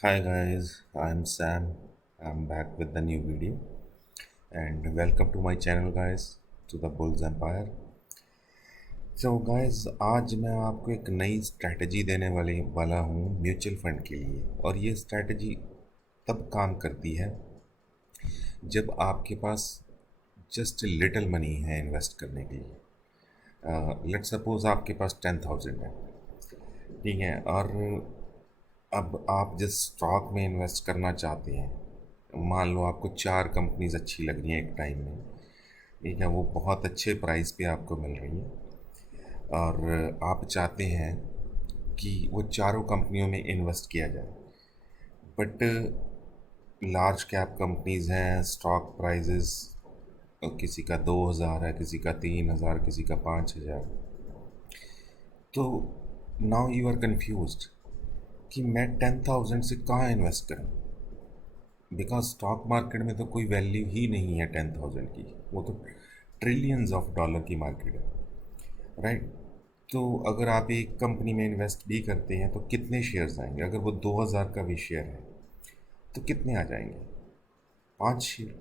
Hi guys, I'm Sam. I'm back with the new video and welcome to my channel guys to the Bulls Empire. So guys, आज मैं आपको एक नई strategy देने वाला हूँ म्यूचुअल फंड के लिए और ये स्ट्रैटेजी तब काम करती है जब आपके पास जस्ट लिटिल मनी है इन्वेस्ट करने के लिए। लेट्स सपोज आपके पास 10,000 है, ठीक है, और अब आप जिस स्टॉक में इन्वेस्ट करना चाहते हैं, मान लो आपको चार कंपनीज अच्छी लग रही हैं एक टाइम में, ठीक है, वो बहुत अच्छे प्राइस पे आपको मिल रही है और आप चाहते हैं कि वो चारों कंपनियों में इन्वेस्ट किया जाए। बट लार्ज कैप कंपनीज हैं, स्टॉक प्राइजेस किसी का 2,000 है, किसी का 3,000, किसी का 5,000। तो नाउ यू आर कंफ्यूज्ड कि मैं 10,000 से कहाँ इन्वेस्ट करूँ, बिकॉज स्टॉक मार्केट में तो कोई वैल्यू ही नहीं है 10,000 की, वो तो ट्रिलियंस ऑफ डॉलर की मार्केट है, राइट। तो अगर आप एक कंपनी में इन्वेस्ट भी करते हैं तो कितने शेयर्स आएंगे? अगर वो 2,000 का भी शेयर है तो कितने आ जाएंगे? 5 शेयर।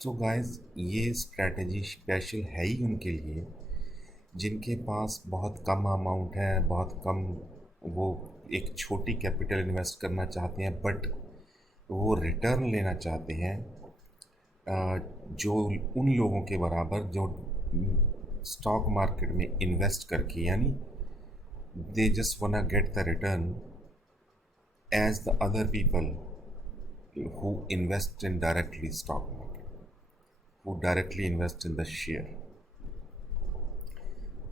तो गाइस, ये स्ट्रैटेजी स्पेशल है ही उनके लिए जिनके पास बहुत कम अमाउंट है, बहुत कम, वो एक छोटी कैपिटल इन्वेस्ट करना चाहते हैं बट वो रिटर्न लेना चाहते हैं जो उन लोगों के बराबर जो स्टॉक मार्केट में इन्वेस्ट करके, यानी they just wanna get the return as the other people who invest in directly stock market, who directly invest in the share।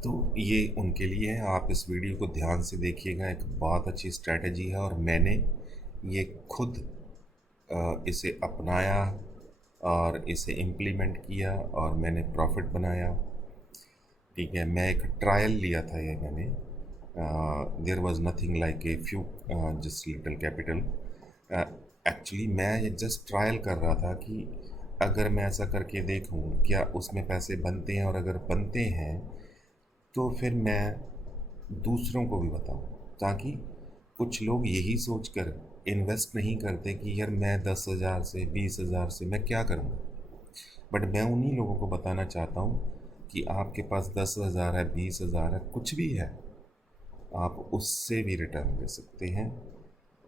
तो ये उनके लिए है। आप इस वीडियो को ध्यान से देखिएगा, एक बहुत अच्छी स्ट्रैटेजी है और मैंने ये खुद इसे अपनाया और इसे इम्प्लीमेंट किया और मैंने प्रॉफिट बनाया, ठीक है। मैं एक ट्रायल लिया था, ये मैंने, there was nothing like a few just little capital. Actually मैं जस्ट ट्रायल कर रहा था कि अगर मैं ऐसा करके देखूं क्या उसमें पैसे बनते हैं, और अगर बनते हैं तो फिर मैं दूसरों को भी बताऊं, ताकि कुछ लोग यही सोचकर इन्वेस्ट नहीं करते कि यार मैं 10,000 से 20,000 से मैं क्या करूँगा। बट मैं उन्हीं लोगों को बताना चाहता हूँ कि आपके पास 10,000 है, 20,000 है, कुछ भी है, आप उससे भी रिटर्न ले सकते हैं।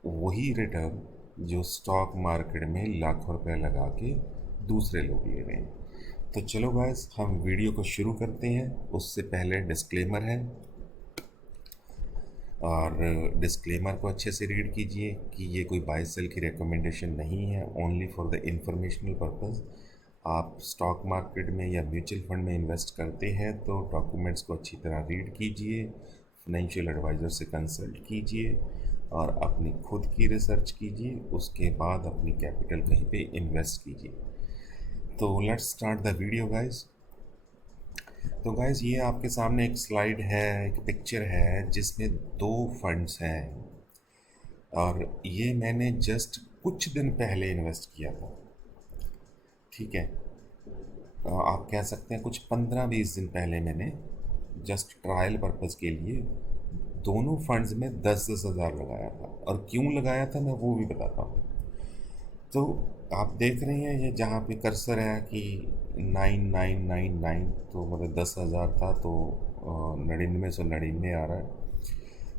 वही रिटर्न जो स्टॉक मार्केट में लाखों रुपए लगा के दूसरे लोग ले रहे हैं। तो चलो गाइस, हम वीडियो को शुरू करते हैं। उससे पहले डिस्क्लेमर है, और डिस्क्लेमर को अच्छे से रीड कीजिए कि ये कोई बाय सेल की रिकमेंडेशन नहीं है, only for the informational purpose. आप स्टॉक मार्केट में या म्यूचुअल फंड में इन्वेस्ट करते हैं तो डॉक्यूमेंट्स को अच्छी तरह रीड कीजिए, फाइनेंशियल एडवाइज़र से कंसल्ट कीजिए और अपनी खुद की रिसर्च कीजिए, उसके बाद अपनी कैपिटल कहीं पे इन्वेस्ट कीजिए। तो let's start the video guys. तो गाइज, ये आपके सामने एक स्लाइड है, एक पिक्चर है जिसमें दो फंड्स हैं और ये मैंने जस्ट कुछ दिन पहले इन्वेस्ट किया था, ठीक है। आप कह सकते हैं कुछ 15-20 दिन पहले मैंने जस्ट ट्रायल पर्पज़ के लिए दोनों फंड्स में 10-10 हज़ार लगाया था। और क्यों लगाया था मैं वो भी बताता हूँ। तो आप देख रहे हैं ये जहाँ पे कर्सर है कि 9999, तो मतलब 10,000 था तो 9999 आ रहा है,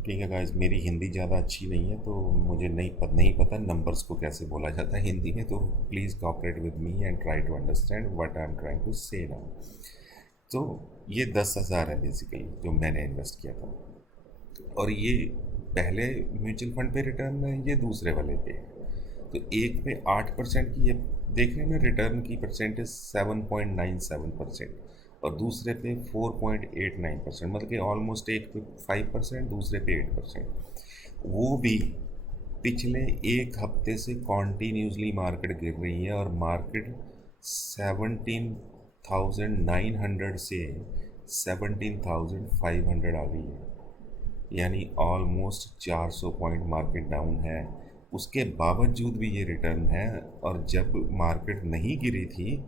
ठीक है गाइज। मेरी हिंदी ज़्यादा अच्छी नहीं है तो मुझे नहीं पता नंबर्स को कैसे बोला जाता है हिंदी में, तो please cooperate with me and try to understand what I am trying to say now. तो ये 10,000 है बेसिकली जो मैंने इन्वेस्ट किया था, और ये पहले म्यूचुअल फंड पे रिटर्न है, ये दूसरे वाले पे है। तो एक पे 8% की, ये देख रहे हैं ना, रिटर्न की परसेंटेज 7.97%, और दूसरे पे 4.89%, मतलब कि ऑलमोस्ट एक पे 5%, दूसरे पे 8%। वो भी पिछले एक हफ्ते से कॉन्टीन्यूसली मार्केट गिर रही है और मार्केट 17,900 से 17,500 आ गई है, यानी ऑलमोस्ट 400 पॉइंट मार्केट डाउन है। उसके बावजूद भी ये रिटर्न है, और जब मार्केट नहीं गिरी थी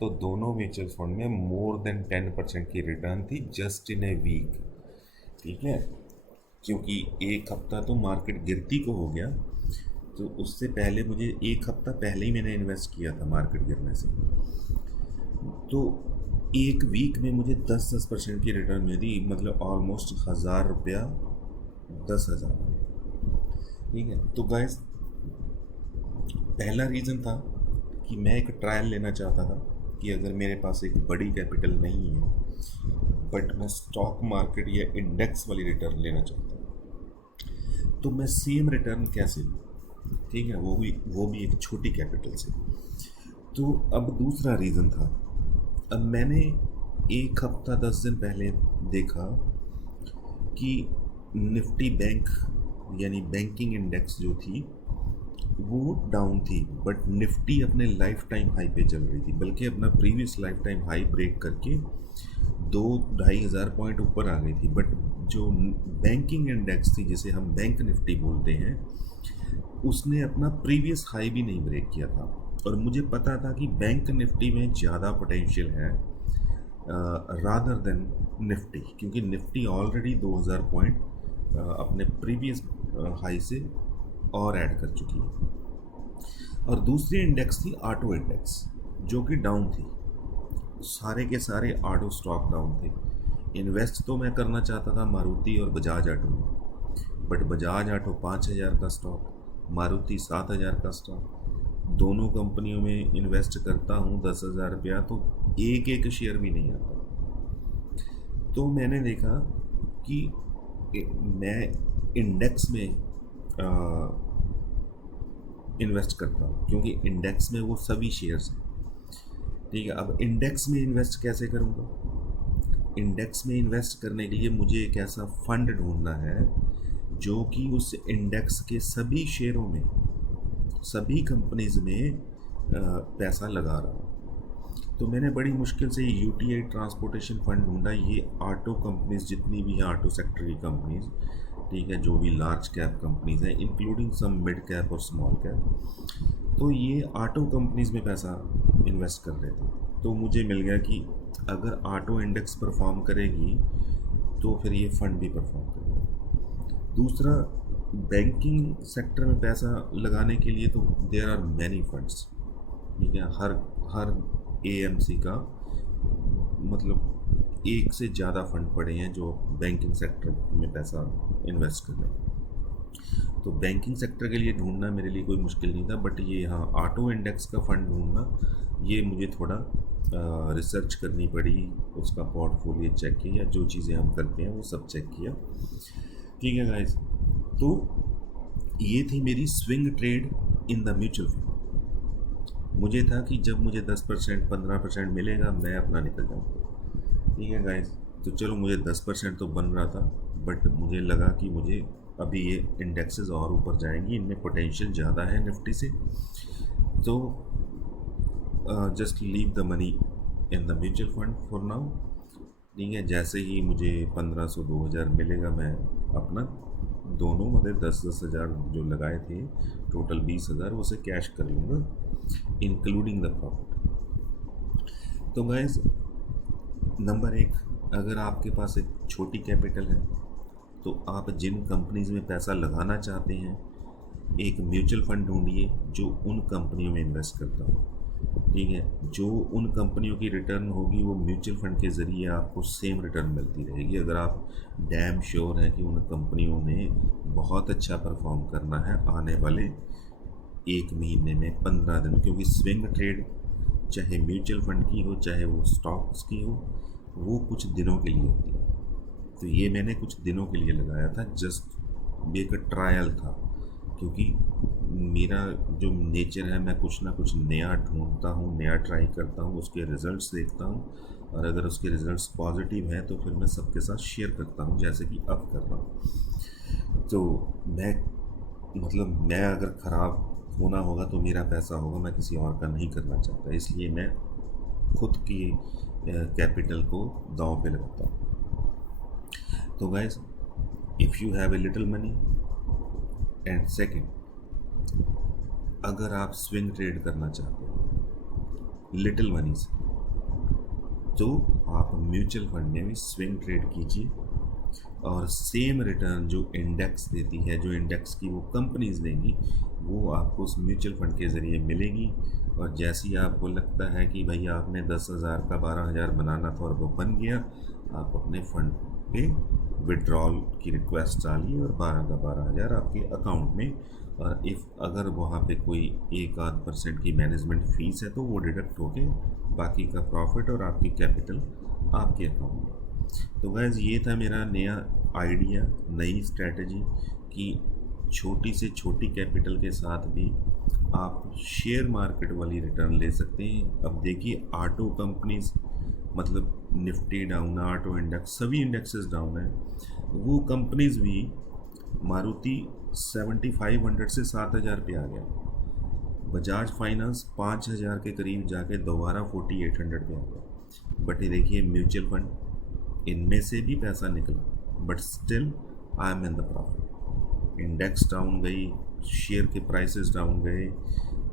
तो दोनों म्यूचुअल फंड में मोर देन 10% की रिटर्न थी जस्ट इन ए वीक, ठीक है। क्योंकि एक हफ्ता तो मार्केट गिरती को हो गया, तो उससे पहले मुझे एक हफ्ता पहले ही मैंने इन्वेस्ट किया था मार्केट गिरने से। तो एक वीक में मुझे 10% की रिटर्न मिली, मतलब ऑलमोस्ट 1,000 रुपया, 10,000। ठीक है, तो गाइस पहला रीज़न था कि मैं एक ट्रायल लेना चाहता था कि अगर मेरे पास एक बड़ी कैपिटल नहीं है बट मैं स्टॉक मार्केट या इंडेक्स वाली रिटर्न लेना चाहता हूँ, तो मैं सेम रिटर्न कैसे लूँ। ठीक है, वो भी एक छोटी कैपिटल से। तो अब दूसरा रीज़न था, अब मैंने एक हफ्ता 10 दिन पहले देखा कि निफ्टी बैंक यानी बैंकिंग इंडेक्स जो थी वो डाउन थी, बट निफ्टी अपने लाइफ टाइम हाई पे चल रही थी, बल्कि अपना previous life time high break करके 2-2,500 पॉइंट ऊपर आ गई थी। बट जो बैंकिंग इंडेक्स थी, जिसे हम बैंक निफ्टी बोलते हैं, उसने अपना प्रीवियस हाई भी नहीं ब्रेक किया था। और मुझे पता था कि बैंक निफ्टी में ज़्यादा पोटेंशियल है रादर देन निफ्टी, क्योंकि निफ्टी ऑलरेडी 2,000 पॉइंट अपने प्रीवियस हाई से और ऐड कर चुकी है। और दूसरी इंडेक्स थी ऑटो इंडेक्स, जो कि डाउन थी। सारे के सारे ऑटो स्टॉक डाउन थे। इन्वेस्ट तो मैं करना चाहता था मारुति और बजाज ऑटो में, बट बजाज ऑटो 5,000 का स्टॉक, मारुति 7,000 का स्टॉक, दोनों कंपनियों में इन्वेस्ट करता हूँ 10,000 रुपया, तो एक एक शेयर भी नहीं आता। तो मैंने देखा कि मैं इंडेक्स में इन्वेस्ट करता हूँ, क्योंकि इंडेक्स में वो सभी शेयर्स हैं। ठीक है, अब इंडेक्स में इन्वेस्ट कैसे करूँगा। इंडेक्स में इन्वेस्ट करने के लिए मुझे एक ऐसा फंड ढूंढना है जो कि उस इंडेक्स के सभी शेयरों में, सभी कंपनीज में पैसा लगा रहा हूँ। तो मैंने बड़ी मुश्किल से यूटीआई ट्रांसपोर्टेशन फंड ढूंढा। ये ऑटो कंपनीज जितनी भी हैं, ऑटो सेक्टर की कंपनीज, ठीक है, जो भी लार्ज कैप कंपनीज हैं, इंक्लूडिंग सम मिड कैप और स्मॉल कैप, तो ये ऑटो कंपनीज में पैसा इन्वेस्ट कर रहे थे। तो मुझे मिल गया कि अगर ऑटो इंडेक्स परफॉर्म करेगी तो फिर ये फंड भी परफॉर्म करेगा। दूसरा, बैंकिंग सेक्टर में पैसा लगाने के लिए तो देयर आर मैनी फंड्स। ठीक है, हर एएमसी का मतलब एक से ज़्यादा फंड पड़े हैं जो बैंकिंग सेक्टर में पैसा इन्वेस्ट कर रहे हैं। तो बैंकिंग सेक्टर के लिए ढूंढना मेरे लिए कोई मुश्किल नहीं था, बट ये हाँ ऑटो इंडेक्स का फ़ंड ढूंढना, ये मुझे थोड़ा रिसर्च करनी पड़ी, उसका पोर्टफोलियो चेक किया, जो चीज़ें हम करते हैं वो सब चेक किया। ठीक है गाइस, तो ये थी मेरी swing trade in the mutual fund. मुझे था कि जब मुझे 10% 15% मिलेगा मैं अपना निकल जाऊँगा। ठीक है गाइस, तो चलो मुझे 10% तो बन रहा था, बट मुझे लगा कि मुझे अभी ये इंडेक्सेस और ऊपर जाएंगी, इनमें पोटेंशियल ज़्यादा है निफ्टी से, तो just leave the money in the mutual fund for now. ठीक है, जैसे ही मुझे 1,500 2,000 मिलेगा मैं अपना दोनों मतलब 10-10 हज़ार जो लगाए थे, टोटल 20,000, उसे कैश कर लूँगा इंक्लूडिंग द प्रॉफिट। तो गाइस, नंबर 1, अगर आपके पास एक छोटी कैपिटल है तो आप जिन कंपनीज में पैसा लगाना चाहते हैं, एक म्यूचुअल फंड ढूंढिए जो उन कंपनियों में इन्वेस्ट करता हो। ठीक है, जो उन कंपनियों की रिटर्न होगी वो म्यूचुअल फंड के ज़रिए आपको सेम रिटर्न मिलती रहेगी, अगर आप डैम श्योर हैं कि उन कंपनियों ने बहुत अच्छा परफॉर्म करना है आने वाले 1 महीने में, 15 दिन। क्योंकि स्विंग ट्रेड चाहे म्यूचुअल फंड की हो चाहे वो स्टॉक्स की हो, वो कुछ दिनों के लिए होती है। तो ये मैंने कुछ दिनों के लिए लगाया था, जस्ट एक ट्रायल था, क्योंकि मेरा जो नेचर है, मैं कुछ ना कुछ नया ढूंढता हूँ, नया ट्राई करता हूँ, उसके रिज़ल्ट्स देखता हूँ, और अगर उसके रिज़ल्ट्स पॉजिटिव हैं तो फिर मैं सबके साथ शेयर करता हूँ, जैसे कि अब कर रहा हूँ। तो मैं अगर ख़राब होना होगा तो मेरा पैसा होगा, मैं किसी और का नहीं करना चाहता, इसलिए मैं खुद की कैपिटल को दांव पे लगाता हूँ। तो guys, if you have a little money, and second, अगर आप स्विंग ट्रेड करना चाहते हो लिटिल मनी से, तो आप म्यूचुअल फंड में भी स्विंग ट्रेड कीजिए। और सेम रिटर्न जो इंडेक्स देती है, जो इंडेक्स की वो कंपनीज देंगी, वो आपको उस म्यूचुअल फंड के ज़रिए मिलेगी। और जैसे ही आपको लगता है कि भाई आपने 10,000 का 12,000 बनाना था और वो बन गया, आप अपने फ़ंड पे विड्रॉल की रिक्वेस्ट डालिए और 12 का 12,000 आपके अकाउंट में। और इफ़ अगर वहाँ पे कोई 1-8% की मैनेजमेंट फ़ीस है तो वो डिडक्ट होके बाकी का प्रॉफिट और आपकी कैपिटल आपके अकाउंट में। तो गैस ये था मेरा नया आइडिया, नई स्ट्रैटेजी कि छोटी से छोटी कैपिटल के साथ भी आप शेयर मार्केट वाली रिटर्न ले सकते हैं। अब देखिए ऑटो कंपनीज, मतलब निफ्टी डाउन है, ऑटो इंडेक्स, सभी इंडेक्सेस डाउन है, वो कंपनीज भी, मारुति 7500 से 7,000 पे आ गया, बजाज फाइनेंस 5,000 के करीब जाके दोबारा 4800 पे आ गया। बट ये देखिए म्यूचुअल फंड, इनमें से भी पैसा निकला, but still I am in the profit. Index down गई, शेयर के प्राइसेस डाउन गए,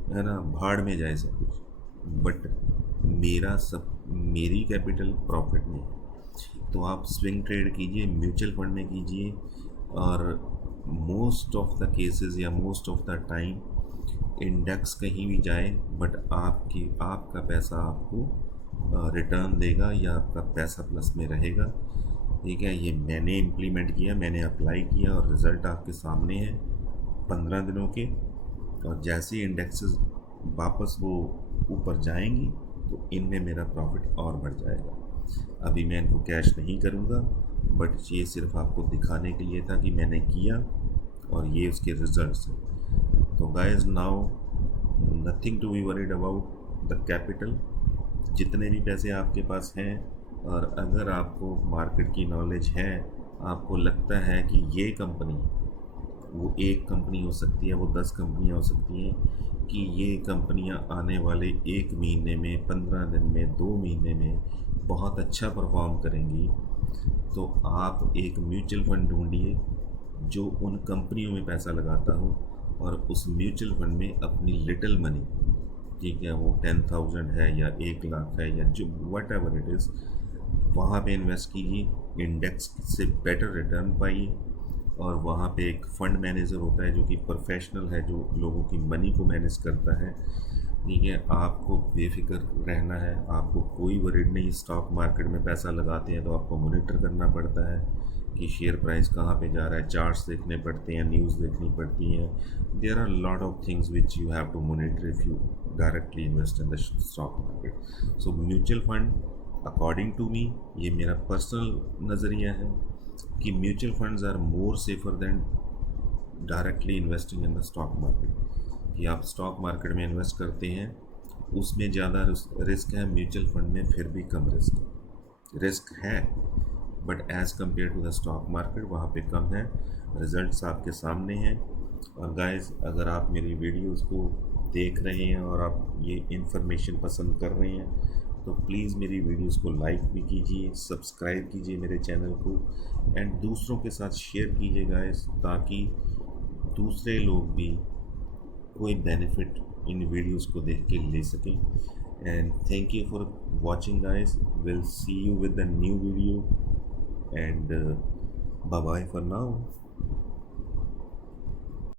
है ना, भाड़ में जाए सब कुछ, बट मेरी कैपिटल प्रॉफिट में है। तो आप स्विंग ट्रेड कीजिए, म्यूचुअल फंड में कीजिए, और मोस्ट ऑफ द केसेस या most of the time index कहीं भी जाए, बट आपका पैसा आपको रिटर्न देगा या आपका पैसा प्लस में रहेगा। ठीक है, ये मैंने इम्प्लीमेंट किया, मैंने अप्लाई किया और रिज़ल्ट आपके सामने है 15 दिनों के। और जैसे इंडेक्सेस वापस वो ऊपर जाएंगी तो इनमें मेरा प्रॉफिट और बढ़ जाएगा। अभी मैं इनको कैश नहीं करूँगा, बट ये सिर्फ आपको दिखाने के लिए था कि मैंने किया और ये उसके रिजल्ट्स हैं। तो guys, now nothing to be worried about the capital. जितने भी पैसे आपके पास हैं, और अगर आपको मार्केट की नॉलेज है, आपको लगता है कि ये कंपनी, वो एक कंपनी हो सकती है, वो 10 कंपनियां हो सकती हैं, कि ये कंपनियां आने वाले 1 महीने में, 15 दिन में, 2 महीने में बहुत अच्छा परफॉर्म करेंगी, तो आप एक म्यूचुअल फंड ढूंढिए जो उन कंपनियों में पैसा लगाता हो, और उस म्यूचुअल फंड में अपनी लिटिल मनी, ठीक है, वो 10,000 है या 1 लाख है या जो वट एवर इट इज़, वहाँ पे इन्वेस्ट कीजिए, इंडेक्स से बेटर रिटर्न पाइए। और वहाँ पे एक फ़ंड मैनेजर होता है जो कि प्रोफेशनल है, जो लोगों की मनी को मैनेज करता है। ठीक है, आपको बेफिक्र रहना है, आपको कोई वरीड नहीं। स्टॉक मार्केट में पैसा लगाते हैं तो आपको मॉनिटर करना पड़ता है कि शेयर प्राइस कहाँ पे जा रहा है, चार्ट्स देखने पड़ते हैं, न्यूज़ देखनी पड़ती है। There are lot of things which you have to monitor if you directly invest in the stock market. So mutual fund, according to me, ये मेरा पर्सनल नज़रिया है कि mutual funds are more safer than directly investing in the stock market. कि आप stock market में invest करते हैं, उसमें ज़्यादा रिस्क है, म्यूचुअल फंड में फिर भी कम रिस्क है, but as compare to the stock market वहाँ पे कम है। रिजल्ट्स आपके सामने हैं। और गाइस, अगर आप मेरी वीडियोस को देख रहे हैं और आप ये इन्फॉर्मेशन पसंद कर रहे हैं, तो प्लीज़ मेरी वीडियोस को लाइक भी कीजिए, सब्सक्राइब कीजिए मेरे चैनल को, एंड दूसरों के साथ शेयर कीजिए गाइस, ताकि दूसरे लोग भी कोई बेनिफिट इन वीडियोस को देख के ले सकें। And thank you for watching guys, will see you with the new video, and bye bye for now.